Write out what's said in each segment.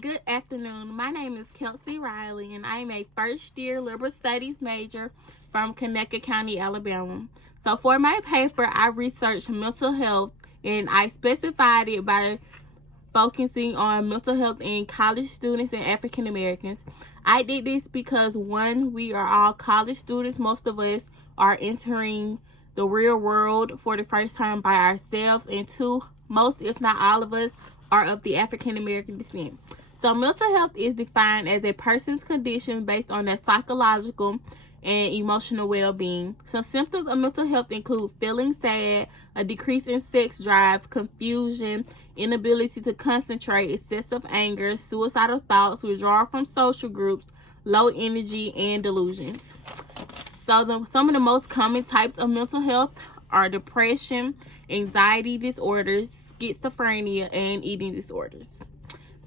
Good afternoon. My name is Kelsey Riley, and I am a first-year liberal studies major from Connecticut County, Alabama. So for my paper, I researched mental health, and I specified it by focusing on mental health in college students and African Americans. I did this because one, we are all college students. Most of us are entering the real world for the first time by ourselves, and two, most if not all of us are of the African American descent. So mental health is defined as a person's condition based on their psychological and emotional well-being. So symptoms of mental health include feeling sad, a decrease in sex drive, confusion, inability to concentrate, excessive anger, suicidal thoughts, withdrawal from social groups, low energy, and delusions. So some of the most common types of mental health are depression, anxiety disorders, schizophrenia, and eating disorders.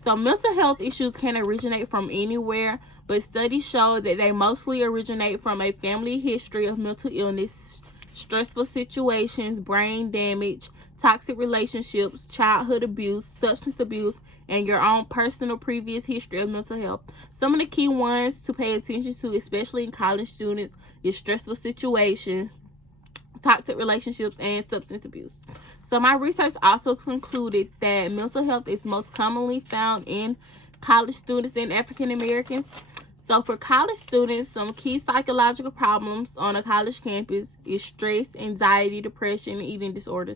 So mental health issues can originate from anywhere, but studies show that they mostly originate from a family history of mental illness, stressful situations, brain damage, toxic relationships, childhood abuse, substance abuse, and your own personal previous history of mental health. Some of the key ones to pay attention to, especially in college students, is stressful situations, toxic relationships, and substance abuse. So my research also concluded that mental health is most commonly found in college students and African Americans. So for college students, some key psychological problems on a college campus is stress, anxiety, depression, and eating disorders.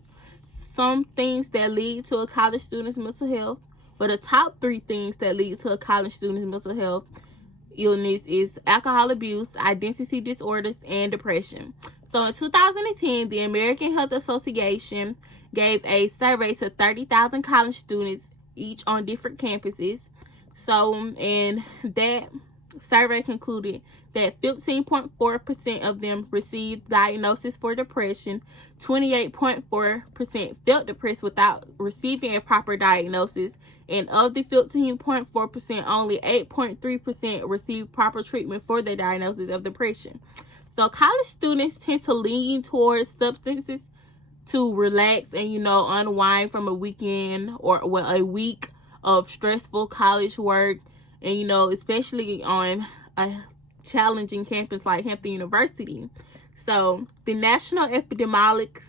Some things that lead to a college student's mental health, but the top 3 things that lead to a college student's mental health illness is alcohol abuse, identity disorders, and depression. So in 2010, the American Health Association gave a survey to 30,000 college students, each on different campuses. So, and that survey concluded that 15.4% of them received diagnosis for depression, 28.4% felt depressed without receiving a proper diagnosis, and of the 15.4%, only 8.3% received proper treatment for the diagnosis of depression. So college students tend to lean towards substances to relax and, unwind from a weekend or a week of stressful college work, and, especially on a challenging campus like Hampton University. So the National Epidemiologic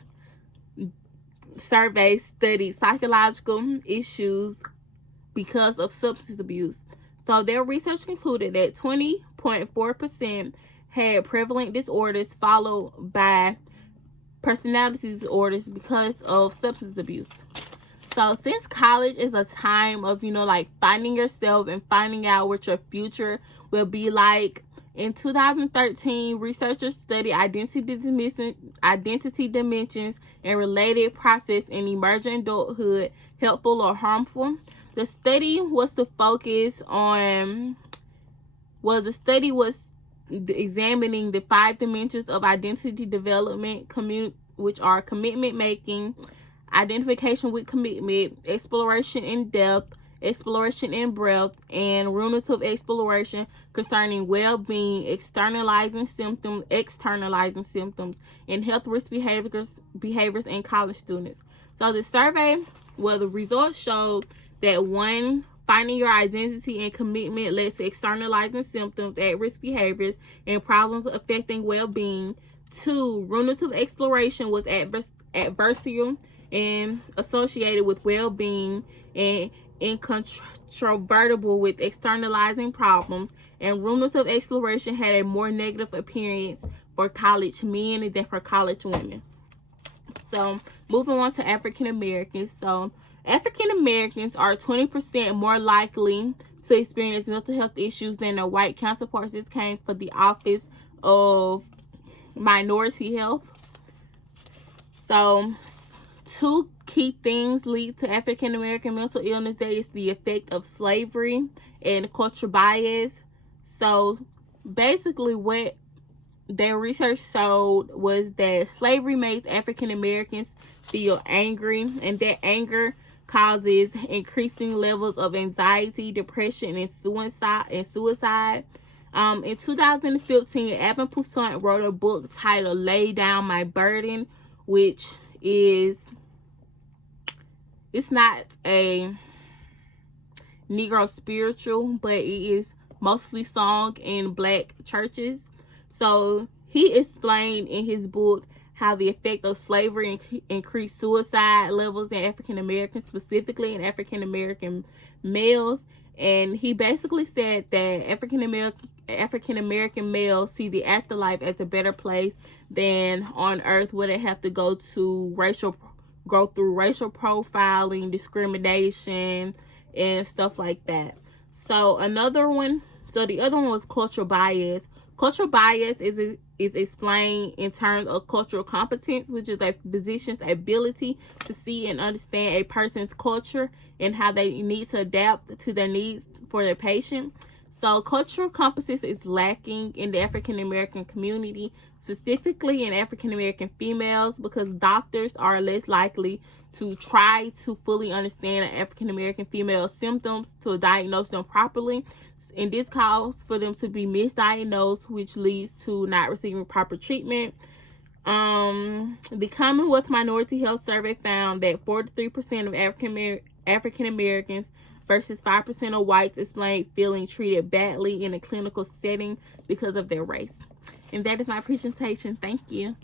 Survey studied psychological issues because of substance abuse. So their research concluded that 20.4% had prevalent disorders, followed by personality disorders because of substance abuse. So since college is a time of, finding yourself and finding out what your future will be like, in 2013, researchers studied identity dimensions and related process in emerging adulthood, helpful or harmful. The study was to focus on, examining the 5 dimensions of identity development, which are commitment making, identification with commitment, exploration in depth, exploration in breadth, and ruminative exploration concerning well-being, externalizing symptoms, and health risk behaviors in college students. So the survey, the results showed that 1, finding your identity and commitment led to externalizing symptoms, at-risk behaviors, and problems affecting well-being. 2, ruminative exploration was adversarial and associated with well-being and incontrovertible with externalizing problems. And ruminative exploration had a more negative appearance for college men than for college women. So moving on to African Americans. So African Americans are 20% more likely to experience mental health issues than their white counterparts. This came from the Office of Minority Health. So 2 key things lead to African American mental illness. That is the effect of slavery and cultural bias. So basically what their research showed was that slavery makes African Americans feel angry, and that anger causes increasing levels of anxiety, depression, and suicide. In 2015, Evan Poussaint wrote a book titled Lay Down My Burden, which is, it's not a Negro spiritual, but it is mostly sung in Black churches. So he explained in his book how the effect of slavery increased suicide levels in African Americans, specifically in African American males. And he basically said that African American males see the afterlife as a better place than on Earth, where they have to go through racial profiling, discrimination, and stuff like that. So the other one was cultural bias. Cultural bias is explained in terms of cultural competence, which is a physician's ability to see and understand a person's culture and how they need to adapt to their needs for their patient. So cultural competence is lacking in the African American community, specifically in African American females, because doctors are less likely to try to fully understand an African American female's symptoms to diagnose them properly. And this calls for them to be misdiagnosed, which leads to not receiving proper treatment. The Commonwealth Minority Health Survey found that 43% of African Americans versus 5% of whites explained feeling treated badly in a clinical setting because of their race. And that is my presentation. Thank you.